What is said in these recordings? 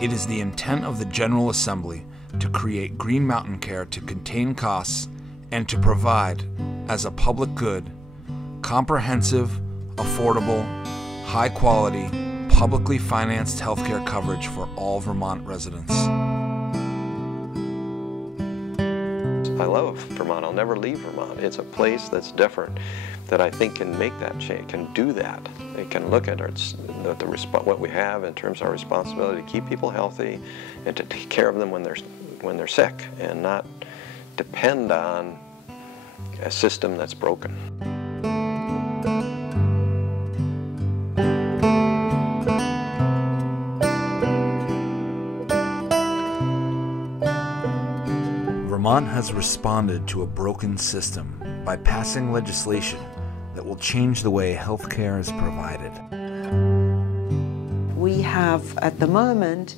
It is the intent of the General Assembly to create Green Mountain Care to contain costs and to provide, as a public good, comprehensive, affordable, high-quality, publicly financed healthcare coverage for all Vermont residents. I love Vermont. I'll never leave Vermont. It's a place that's different that I think can make that change, can do that. It can look at what we have in terms of our responsibility to keep people healthy and to take care of them when they're sick and not depend on a system that's broken. Vermont has responded to a broken system by passing legislation that will change the way healthcare is provided. We have, at the moment,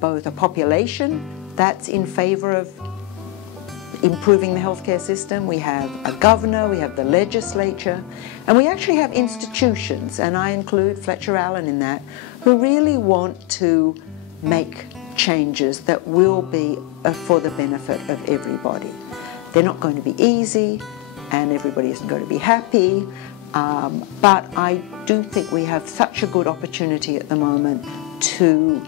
both a population that's in favor of improving the healthcare system, we have a governor, we have the legislature, and we actually have institutions, and I include Fletcher Allen in that, who really want to make changes that will be for the benefit of everybody. They're not going to be easy, and everybody isn't going to be happy, but I do think we have such a good opportunity at the moment to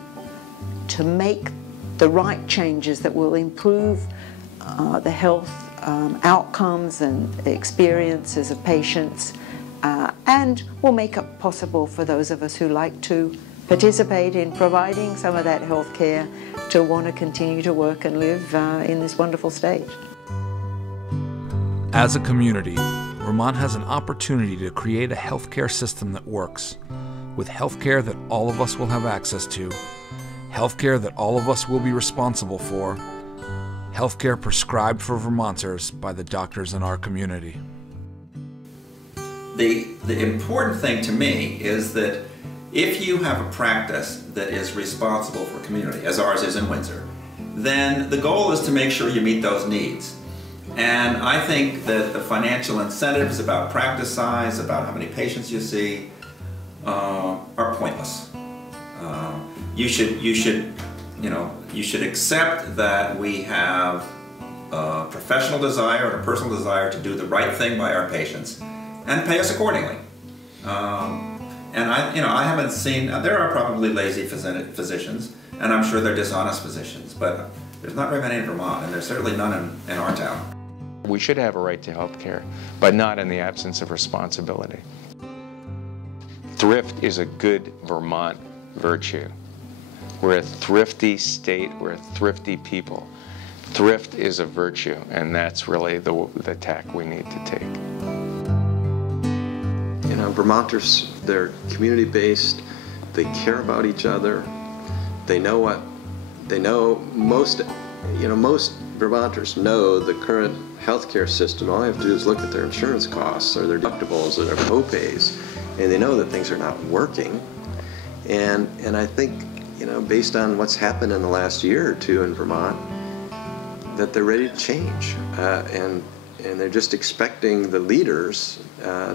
make the right changes that will improve the health outcomes and experiences of patients, and will make it possible for those of us who like to participate in providing some of that health care to want to continue to work and live in this wonderful state. As a community, Vermont has an opportunity to create a healthcare system that works, with healthcare that all of us will have access to, healthcare that all of us will be responsible for, healthcare prescribed for Vermonters by the doctors in our community. The important thing to me is that if you have a practice that is responsible for community, as ours is in Windsor, then the goal is to make sure you meet those needs. And I think that the financial incentives about practice size, about how many patients you see, are pointless. You should accept that we have a professional desire and a personal desire to do the right thing by our patients, and pay us accordingly. And I haven't seen. There are probably lazy physicians, and I'm sure they're dishonest physicians, but there's not very many in Vermont, and there's certainly none in our town. We should have a right to health care, but not in the absence of responsibility. Thrift is a good Vermont virtue. We're a thrifty state, we're a thrifty people. Thrift is a virtue, and that's really the tack we need to take. You know, Vermonters, they're community-based, they care about each other, they know most Vermonters know the current healthcare system. All they have to do is look at their insurance costs or their deductibles or their co-pays, and they know that things are not working. And I think, based on what's happened in the last year or two in Vermont, that they're ready to change, and they're just expecting the leaders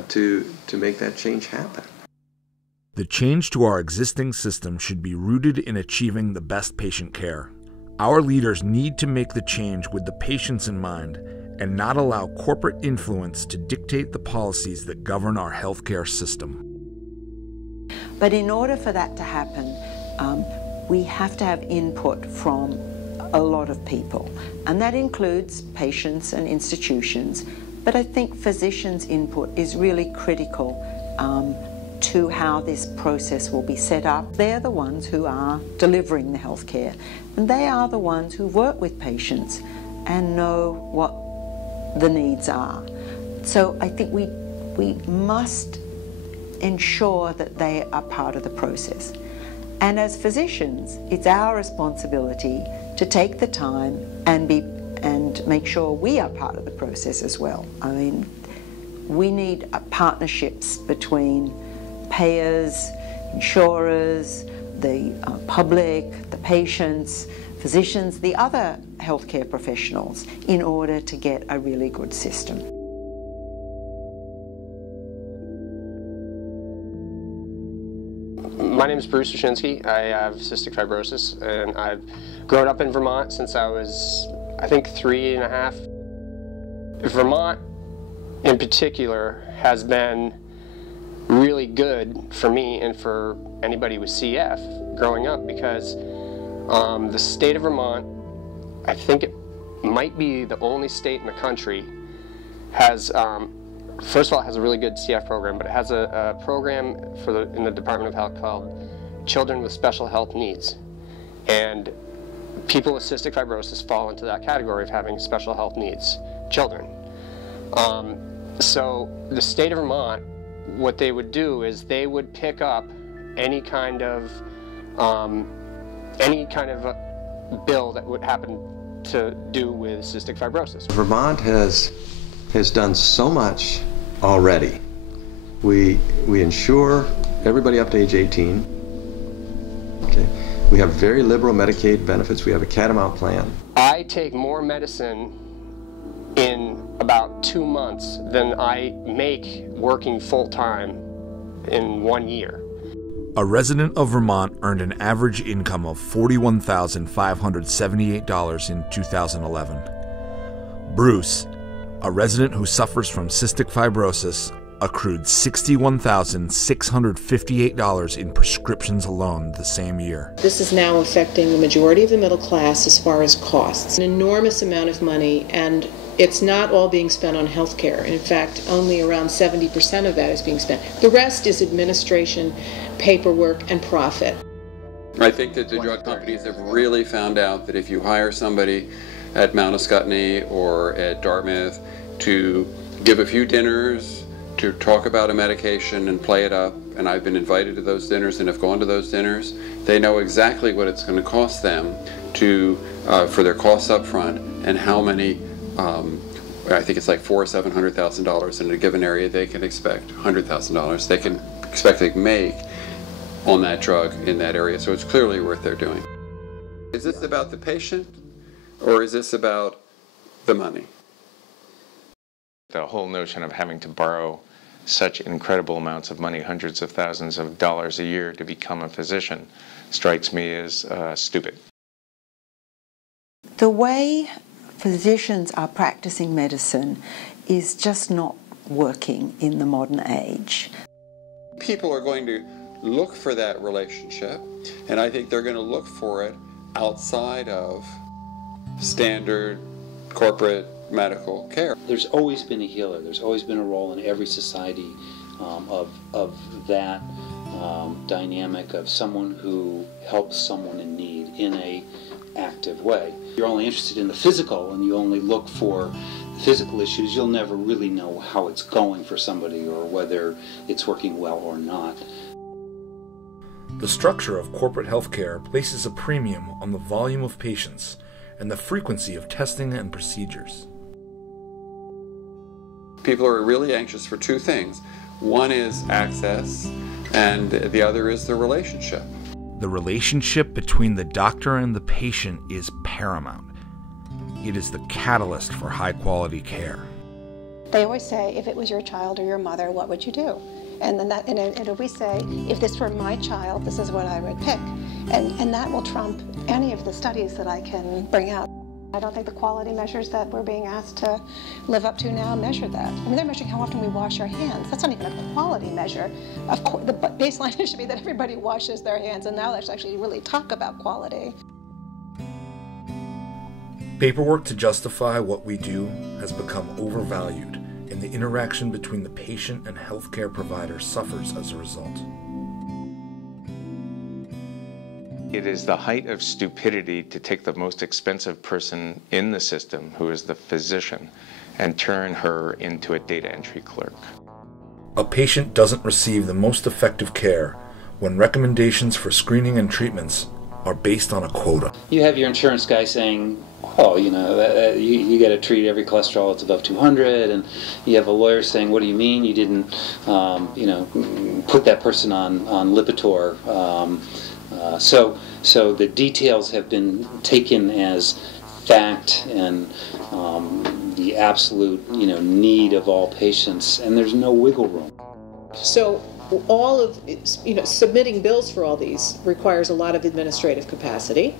to make that change happen. The change to our existing system should be rooted in achieving the best patient care. Our leaders need to make the change with the patients in mind and not allow corporate influence to dictate the policies that govern our healthcare system. But in order for that to happen, we have to have input from a lot of people, and that includes patients and institutions, but I think physicians' input is really critical to how this process will be set up. They're the ones who are delivering the health care, and they are the ones who work with patients and know what the needs are. So I think we must ensure that they are part of the process. And as physicians, it's our responsibility to take the time and make sure we are part of the process as well. I mean, we need partnerships between payers, insurers, the public, the patients, physicians, the other healthcare professionals, in order to get a really good system. My name is Bruce Wyszynski. I have cystic fibrosis, and I've grown up in Vermont since I was, I think, 3.5. Vermont, in particular, has been really good for me and for anybody with CF growing up, because the state of Vermont, I think it might be the only state in the country, has first of all, it has a really good CF program, but it has a program in the Department of Health called Children with Special Health Needs. And people with cystic fibrosis fall into that category of having special health needs, children. So the state of Vermont, what they would do is they would pick up any kind of bill that would happen to do with cystic fibrosis. Vermont has done so much already. We insure everybody up to age 18. Okay. We have very liberal Medicaid benefits. We have a Catamount plan. I take more medicine in about 2 months than I make working full-time in 1 year. A resident of Vermont earned an average income of $41,578 in 2011. Bruce, a resident who suffers from cystic fibrosis, accrued $61,658 in prescriptions alone the same year. This is now affecting the majority of the middle class as far as costs. An enormous amount of money, and it's not all being spent on health care. In fact, only around 70% of that is being spent. The rest is administration, paperwork, and profit. I think that the drug companies have really found out that if you hire somebody at Mount Ascutney or at Dartmouth to give a few dinners, to talk about a medication and play it up, and I've been invited to those dinners and have gone to those dinners, they know exactly what it's going to cost them for their costs up front, and how many, I think it's like $400,000 or $700,000 in a given area they can expect, $100,000 they can expect to make on that drug in that area. So it's clearly worth their doing. Is this about the patient, or is this about the money? The whole notion of having to borrow such incredible amounts of money, hundreds of thousands of dollars a year, to become a physician strikes me as stupid. The way physicians are practicing medicine is just not working in the modern age. People are going to look for that relationship, and I think they're going to look for it outside of standard corporate medical care. There's always been a healer. There's always been a role in every society of that dynamic of someone who helps someone in need in a active way. You're only interested in the physical and you only look for physical issues. You'll never really know how it's going for somebody or whether it's working well or not. The structure of corporate healthcare places a premium on the volume of patients and the frequency of testing and procedures. People are really anxious for two things. One is access, and the other is the relationship. The relationship between the doctor and the patient is paramount. It is the catalyst for high-quality care. They always say, if it was your child or your mother, what would you do? And then and we say, if this were my child, this is what I would pick. And that will trump any of the studies that I can bring out. I don't think the quality measures that we're being asked to live up to now measure that. I mean, they're measuring how often we wash our hands. That's not even a quality measure. Of course, the baseline should be that everybody washes their hands, and now let's actually really talk about quality. Paperwork to justify what we do has become overvalued, and the interaction between the patient and healthcare provider suffers as a result. It is the height of stupidity to take the most expensive person in the system, who is the physician, and turn her into a data entry clerk. A patient doesn't receive the most effective care when recommendations for screening and treatments are based on a quota. You have your insurance guy saying, oh, you know, you got to treat every cholesterol that's above 200, and you have a lawyer saying, what do you mean you didn't, you know, put that person on Lipitor? So the details have been taken as fact and the absolute, you know, need of all patients, and there's no wiggle room. So all of, submitting bills for all these requires a lot of administrative capacity.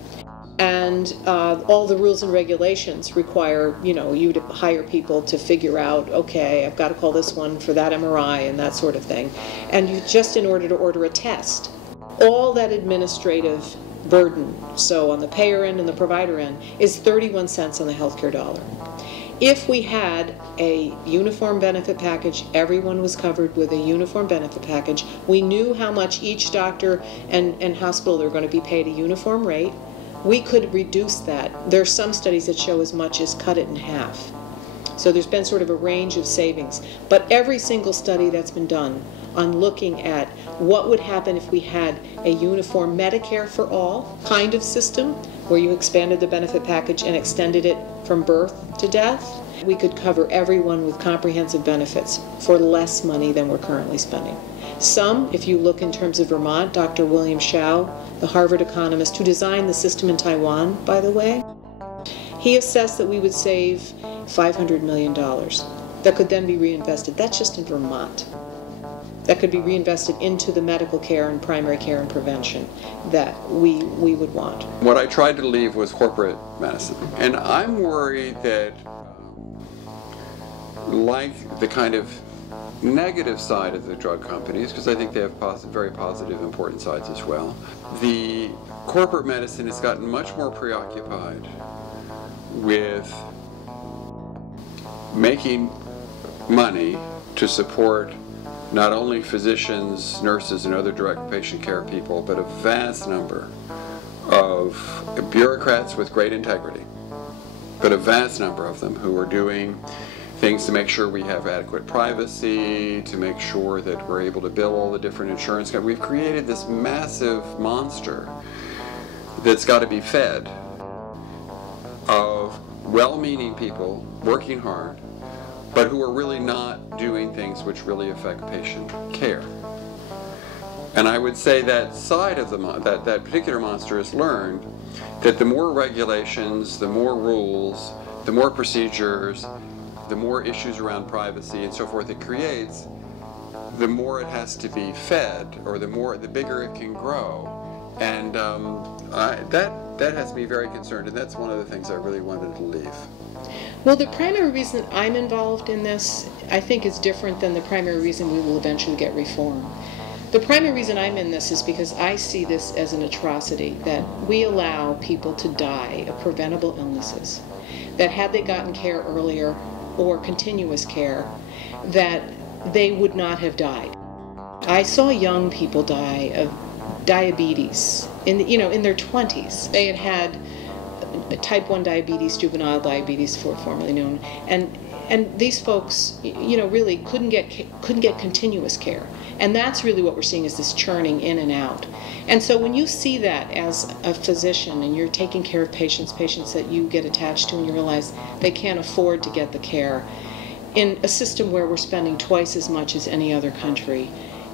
And all the rules and regulations require, you to hire people to figure out, okay, I've got to call this one for that MRI and that sort of thing. And you just in order to order a test. All that administrative burden, so on the payer end and the provider end, is 31 cents on the healthcare dollar. If we had a uniform benefit package, everyone was covered with a uniform benefit package, we knew how much each doctor and hospital they were going to be paid a uniform rate, we could reduce that. There are some studies that show as much as cut it in half. So there's been sort of a range of savings. But every single study that's been done on looking at what would happen if we had a uniform Medicare for all kind of system, where you expanded the benefit package and extended it from birth to death, we could cover everyone with comprehensive benefits for less money than we're currently spending. Some, if you look in terms of Vermont, Dr. William Shao, the Harvard economist who designed the system in Taiwan, by the way, he assessed that we would save $500 million that could then be reinvested. That's just in Vermont. That could be reinvested into the medical care and primary care and prevention that we would want. What I tried to leave was corporate medicine. And I'm worried that, like the kind of negative side of the drug companies, because I think they have very positive, important sides as well, the corporate medicine has gotten much more preoccupied with making money to support not only physicians, nurses, and other direct patient care people, but a vast number of bureaucrats with great integrity, but a vast number of them who are doing things to make sure we have adequate privacy, to make sure that we're able to bill all the different insurance companies. We've created this massive monster that's got to be fed of well-meaning people working hard, but who are really not doing things which really affect patient care. And I would say that side of that particular monster has learned that the more regulations, the more rules, the more procedures, the more issues around privacy and so forth it creates, the more it has to be fed, or the bigger it can grow. And that has me very concerned, and that's one of the things I really wanted to leave. Well, the primary reason I'm involved in this, I think, is different than the primary reason we will eventually get reform. The primary reason I'm in this is because I see this as an atrocity, that we allow people to die of preventable illnesses, that had they gotten care earlier or continuous care, that they would not have died. I saw young people die of diabetes in their 20s. They had type 1 diabetes, juvenile diabetes, formerly known, and these folks, really couldn't get continuous care. And that's really what we're seeing, is this churning in and out. And so when you see that as a physician and you're taking care of patients that you get attached to, and you realize they can't afford to get the care in a system where we're spending twice as much as any other country,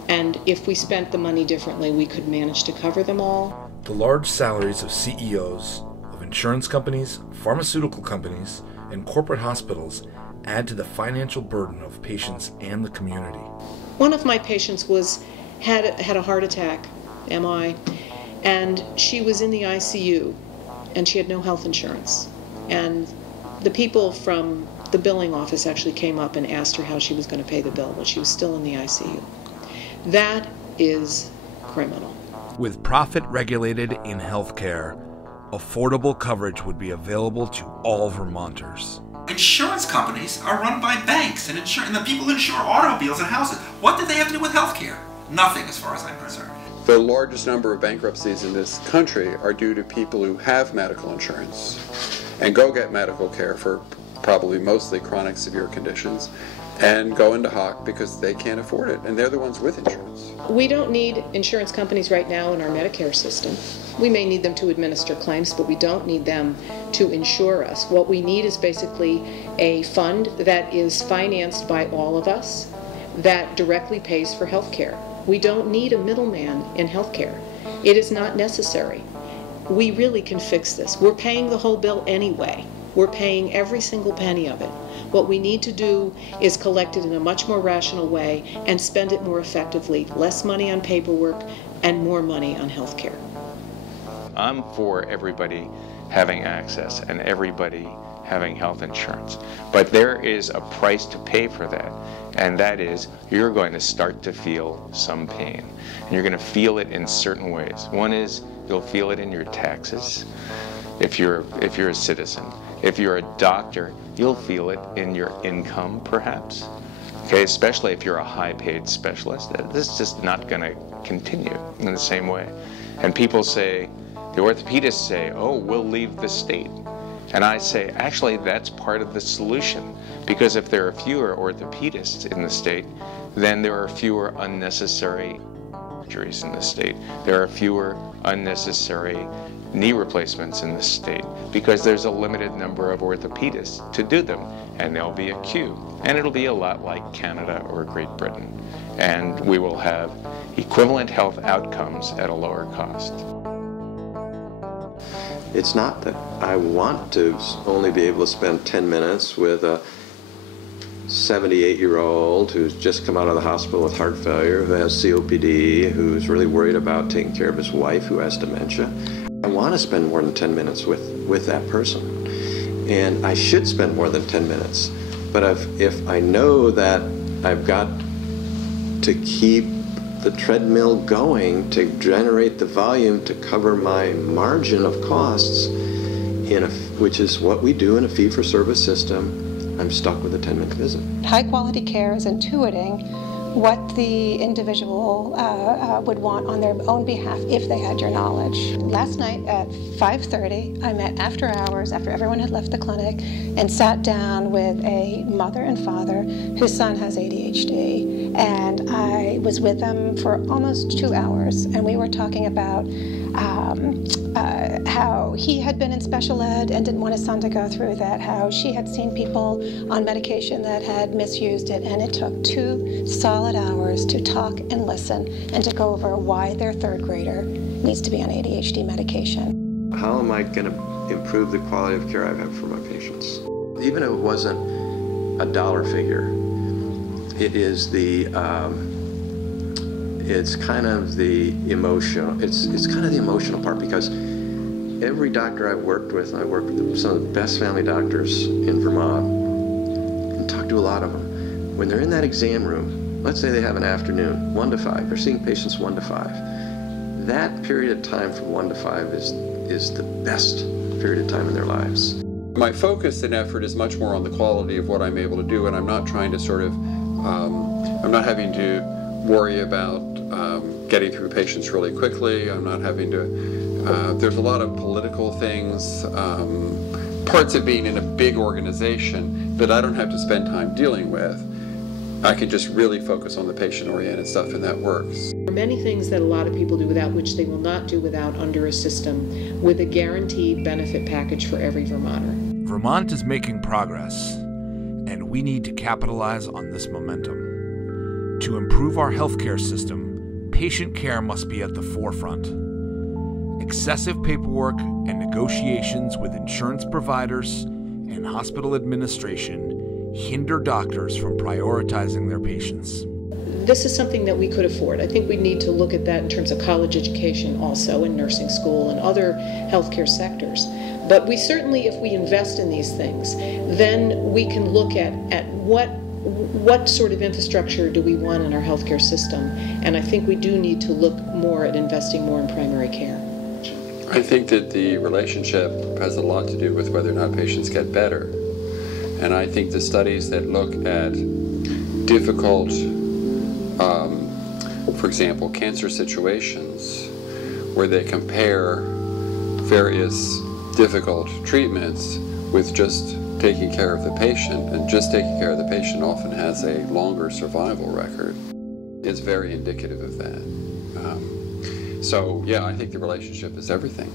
and if we spent the money differently, we could manage to cover them all. The large salaries of CEOs of insurance companies, pharmaceutical companies, and corporate hospitals add to the financial burden of patients and the community. One of my patients had a heart attack, MI, and she was in the ICU, and she had no health insurance. And the people from the billing office actually came up and asked her how she was going to pay the bill, but she was still in the ICU. That is criminal. With profit regulated in healthcare, affordable coverage would be available to all Vermonters. Insurance companies are run by banks, and the people who insure automobiles and houses. What do they have to do with healthcare? Nothing, as far as I'm concerned. The largest number of bankruptcies in this country are due to people who have medical insurance and go get medical care for probably mostly chronic severe conditions, and go into hock because they can't afford it, and they're the ones with insurance. We don't need insurance companies right now in our Medicare system. We may need them to administer claims, but we don't need them to insure us. What we need is basically a fund that is financed by all of us that directly pays for health care. We don't need a middleman in health care. It is not necessary. We really can fix this. We're paying the whole bill anyway. We're paying every single penny of it. What we need to do is collect it in a much more rational way and spend it more effectively. Less money on paperwork and more money on health care. I'm for everybody having access and everybody having health insurance. But there is a price to pay for that, and that is you're going to start to feel some pain. And you're going to feel it in certain ways. One is you'll feel it in your taxes if you're a citizen. If you're a doctor, you'll feel it in your income, perhaps. Okay, especially if you're a high-paid specialist. This is just not going to continue in the same way. And people say, the orthopedists say, oh, we'll leave the state. And I say, actually, that's part of the solution. Because if there are fewer orthopedists in the state, then there are fewer unnecessary surgeries in the state. There are fewer unnecessary knee replacements in the state because there's a limited number of orthopedists to do them, and there'll be a queue. And it'll be a lot like Canada or Great Britain. And we will have equivalent health outcomes at a lower cost. It's not that I want to only be able to spend 10 minutes with a 78-year-old who's just come out of the hospital with heart failure, who has COPD, who's really worried about taking care of his wife who has dementia. I want to spend more than 10 minutes with that person. And I should spend more than 10 minutes. But if I know that I've got to keep the treadmill going to generate the volume to cover my margin of costs, which is what we do in a fee-for-service system, I'm stuck with a 10-minute visit. High quality care is intuiting what the individual would want on their own behalf if they had your knowledge. Last night at 5:30, I met after hours, after everyone had left the clinic, and sat down with a mother and father whose son has ADHD. And I was with them for almost 2 hours, and we were talking about how he had been in special ed and didn't want his son to go through that, how she had seen people on medication that had misused it, and it took 2 solid hours to talk and listen and to go over why their third grader needs to be on ADHD medication. How am I going to improve the quality of care I have for my patients? Even if it wasn't a dollar figure, it is it's kind of the emotional, it's kind of the emotional part, because every doctor I've worked with, and I work with some of the best family doctors in Vermont, and talk to a lot of them, when they're in that exam room, let's say they have an afternoon, 1 to 5, they're seeing patients 1 to 5. That period of time from 1 to 5 is the best period of time in their lives. My focus and effort is much more on the quality of what I'm able to do, and I'm not trying to sort of, I'm not having to worry about getting through patients really quickly. I'm not having to, there's a lot of political things, parts of being in a big organization that I don't have to spend time dealing with. I can just really focus on the patient-oriented stuff, and that works. There are many things that a lot of people do without, which they will not do without, under a system with a guaranteed benefit package for every Vermonter. Vermont is making progress, and we need to capitalize on this momentum. To improve our healthcare system, patient care must be at the forefront. Excessive paperwork and negotiations with insurance providers and hospital administration hinder doctors from prioritizing their patients. This is something that we could afford. I think we need to look at that in terms of college education also, in nursing school and other healthcare sectors. But we certainly, if we invest in these things, then we can look at what sort of infrastructure do we want in our healthcare system. And I think we do need to look more at investing more in primary care. I think that the relationship has a lot to do with whether or not patients get better. And I think the studies that look at difficult, for example, cancer situations, where they compare various difficult treatments with just taking care of the patient, and just taking care of the patient often has a longer survival record, is very indicative of that. So yeah, I think the relationship is everything.